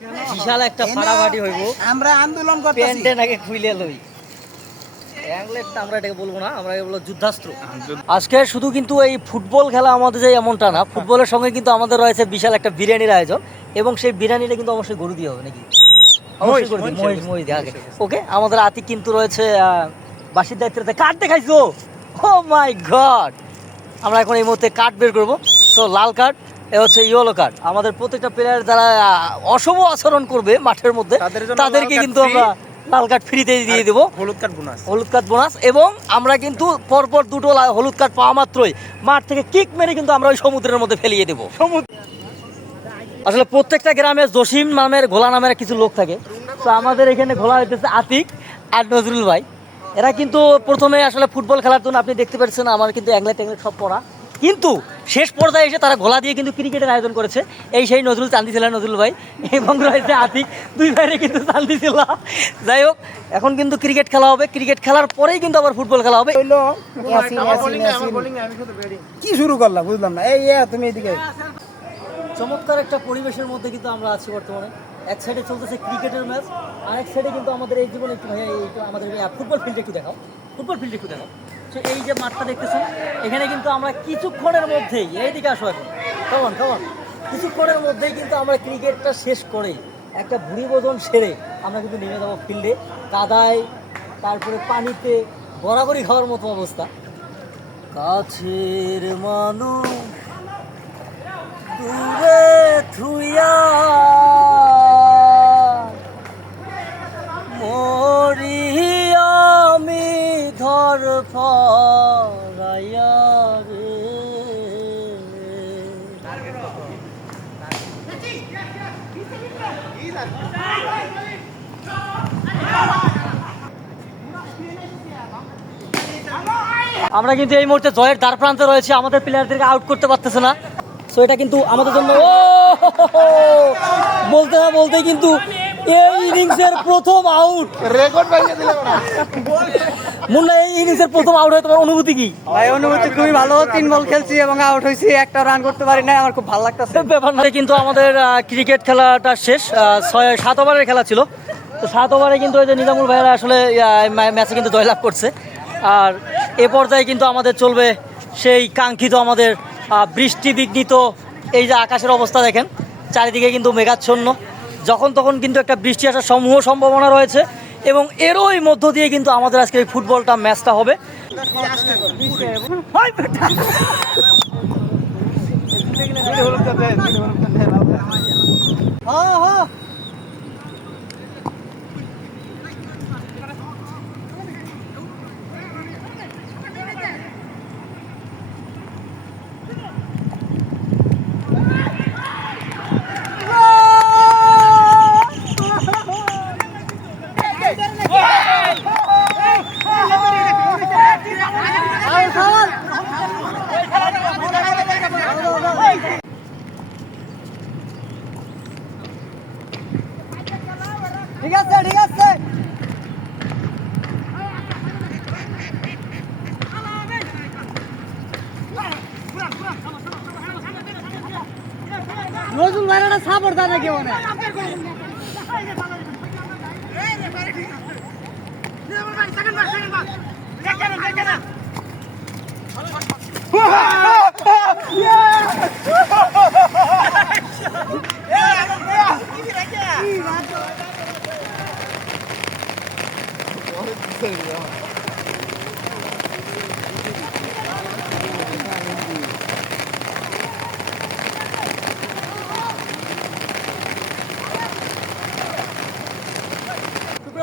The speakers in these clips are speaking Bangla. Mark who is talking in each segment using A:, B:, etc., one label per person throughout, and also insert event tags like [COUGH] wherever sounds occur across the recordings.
A: বিশাল একটা ফাটাফাটি হইব।
B: আমরা আন্দোলন করতেছি।
A: প্যান্টে নাকি খুইলে লই। অ্যাংলেটটা আমরা এটাকে বলব না আমরা এগুলো যুদ্ধাস্ত্র। আজকে শুধু কিন্তু এই ফুটবল খেলা আমাদের যে এমনটা না ফুটবলের সঙ্গে কিন্তু আমাদের রয়েছে বিশাল একটা বিরিয়ানির আয়োজন এবং সেই বিরিয়ানিটা কিন্তু অবশ্যই গরু দিয়ে হবে নাকি? অবশ্যই গরু দিয়ে, মহিষ মহিষ দিয়ে আগে। ওকে আমাদের আতিক কিন্তু রয়েছে বাসির দায়িত্বে কাঠ দেখাইছো ও। মাই গড আমরা এখন এই মুহূর্তে কাঠ বের করব। তো লাল কার্ড এ হচ্ছে ইয়েলো কার্ড আমাদের প্রত্যেকটা প্লেয়ার যারা অশুভ আচরণ করবে মাঠের মধ্যে তাদেরকে কিন্তু আমরা লাল কার্ড ফ্রিতে দিয়ে দেবো।
B: হলুদ কার্ড বোনাস
A: হলুদ কার্ড বোনাস এবং আমরা কিন্তু পরপর দুটো হলুদ কার্ড পাওয়া মাত্রই মাঠ থেকে কিক মেরে কিন্তু আমরা ওই সমুদ্রের মধ্যে ফেলিয়ে দেবো। আসলে প্রত্যেকটা গ্রামে জসিম নামের ঘোলা নামের কিছু লোক থাকে। তো আমাদের এখানে ঘোলা হইতেছে আতিক আর নজরুল ভাই। এরা কিন্তু প্রথমে আসলে ফুটবল খেলার জন্য আপনি দেখতে পাচ্ছেন আমার কিন্তু অ্যাংলে ট্যাংলে সব পড়া। কিন্তু শেষ পর্যায়ে এসে তারা ঘোলা দিয়ে কিন্তু ক্রিকেটের আয়োজন করেছে। এই সেই নজরুল চান্দি ছিল নজরুল ভাই। এবং রয়েছে আতিক। দুই ভাইরে কিন্তু চান্দি ছিল। যাই হোক এখন কিন্তু ক্রিকেট খেলা হবে। ক্রিকেট খেলার পরেই কিন্তু আবার ফুটবল খেলা হবে।
B: কি শুরু করলাম বুঝলাম না। এই তুমি এদিকে।
A: চমৎকার একটা পরিবেশের মধ্যে কিন্তু আমরা আছি বর্তমানে। এক সাইডে চলতেছে ক্রিকেটের ম্যাচ আর এক সাইডে কিন্তু আমাদের এই জীবনে একটু ভাইয়া আমাদের ফুটবল ফিল্ড একটু দেখাও। ফুটবল ফিল্ড একটু দেখাও। তো এই যে মাঠটা দেখতেছেন, এখানে কিন্তু আমরা কিছুক্ষণের মধ্যেই এইদিকে আসো এখন। কেমন কেমন কিছুক্ষণের মধ্যেই কিন্তু আমরা ক্রিকেটটা শেষ করে একটা ভুড়ি বোধন সেরে আমরা কিন্তু নেমে যাব ফিল্ডে। কাদায়, তারপরে পানিতে বরাবরই খাওয়ার মতো অবস্থা। কাছের মানুষ দূরে থুইয়া ধর ফরাইয়া রে আমরা কিন্তু এই মুহূর্তে জয়ের দ্বার প্রান্তে রয়েছে, আমাদের প্লেয়ারদেরকে আউট করতে পারতেছে না। সো এটা কিন্তু আমাদের জন্য ও! বলতে না বলতে কিন্তু এই ইনিংসের প্রথম আউট
B: রেকর্ড ভাঙিয়ে দিলে ওরা
A: মুন্না এই ইনিংসের প্রথম আউট হয়ে তোমার অনুভূতি কি?
C: ভাই অনুভূতি খুবই ভালো। তিন বল খেলছি এবং আউট হয়েছি। একটা রান করতে পারি না আমার খুব ভালো লাগতেছে।
A: ব্যাপার না কিন্তু আমাদের ক্রিকেট খেলাটা শেষ ছয় সাত ওভারের খেলা ছিল। তো সাত ওভারে কিন্তু ওই যে নিজামুল ভাইয়েরা আসলে ম্যাচে কিন্তু জয়লাভ করছে। আর এ পর্যায়ে কিন্তু আমাদের চলবে সেই কাঙ্ক্ষিত আমাদের বৃষ্টি বিঘ্নিত এই যে আকাশের অবস্থা দেখেন চারিদিকে কিন্তু মেঘাচ্ছন্ন। যখন তখন কিন্তু একটা বৃষ্টি আসার সমূহ সম্ভাবনা রয়েছে। এবং এরই মধ্য দিয়ে কিন্তু আমাদের আজকে এই ফুটবলটা ম্যাচটা হবে।
C: ঠিক আছে ঠিক আছে নজরুল ভাইরা সাপোর্ট দেয় কেউ
A: না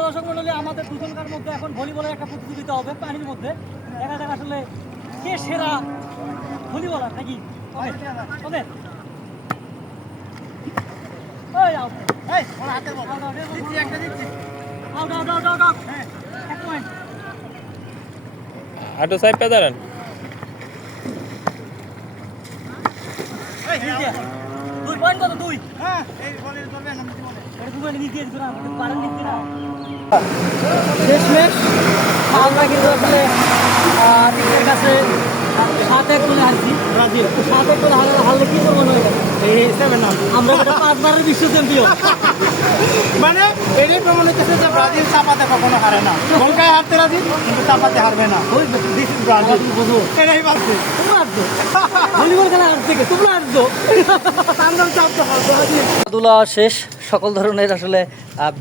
A: দর্শক মন্ডলী আমাদের দুজনকার মধ্যে এখন ভলিবলের একটা প্রতিযোগিতা হবে পানির মধ্যে। দেখা যাক আসলে কে সেরা ভলিবলার নাকি? দিচ্ছি দিচ্ছি
D: আটো সাহেব পেদারান।
A: দুই পয়েন্ট কত? দুই। হ্যাঁ এই বলে ধরবেন আমি বলে? এটা তুমি নিয়ে দিয়ে দিছো না পারেন দিতে না শেষমেশ আমরা কিন্তু আসলে নিজের কাছে সাত এক গোলে হারছি। সাত এক গোলে হারলে হারলে কি করব না
B: এই
A: আমরা পাঁচবারের বিশ্ব চ্যাম্পিয়ন
B: মানে এটাই প্রমাণ হচ্ছে যে ব্রাজিল চাপাতে কখনো হারে না। [LAUGHS] কলকায় হারতে রাজি? কিন্তু চাপাতে হারবে না। ব্রাজিল
A: বুঝো।
B: এটাই ভাবছি
A: ভলিবল খেলা হার থেকে তোমরা আসছো
B: আমরা চাপতে হারবো
A: খেলাধুলা শেষ। সকল ধরনের আসলে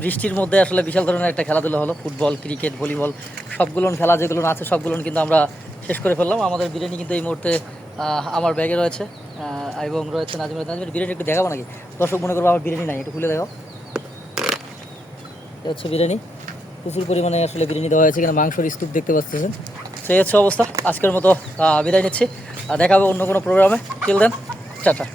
A: বৃষ্টির মধ্যে আসলে বিশাল ধরনের একটা খেলাধুলা হলো। ফুটবল, ক্রিকেট, ভলিবল, সবগুলো খেলা যেগুলো আছে সবগুলো কিন্তু আমরা শেষ করে ফেললাম। আমাদের বিরিয়ানি কিন্তু এই মুহূর্তে আমার ব্যাগে রয়েছে এবং রয়েছে নাজিমের নাজিমের বিরিয়ানি একটু দেখাবো নাকি? দর্শক, মনে করব আমার বিরিয়ানি নাই, একটু খুলে দেখাও। এটা হচ্ছে বিরিয়ানি। প্রচুর পরিমাণে আসলে বিরিয়ানি দেওয়া হয়েছে এখানে মাংসর স্তূপ দেখতে পাচ্ছেন সেই হচ্ছে অবস্থা। আজকের মতো বিদায় নিচ্ছি। দেখাবো অন্য কোনো প্রোগ্রামে টিল দেন টাটা।